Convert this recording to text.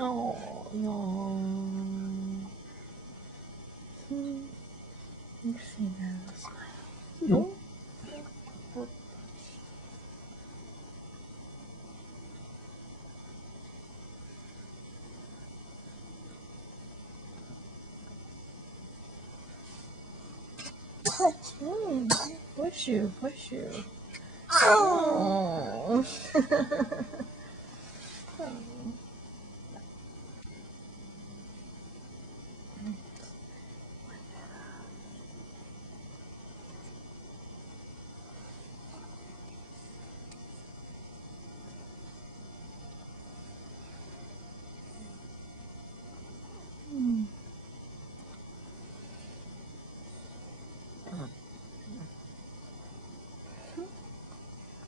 Oh, no. You see that smile. No. Push you, push you. Oh.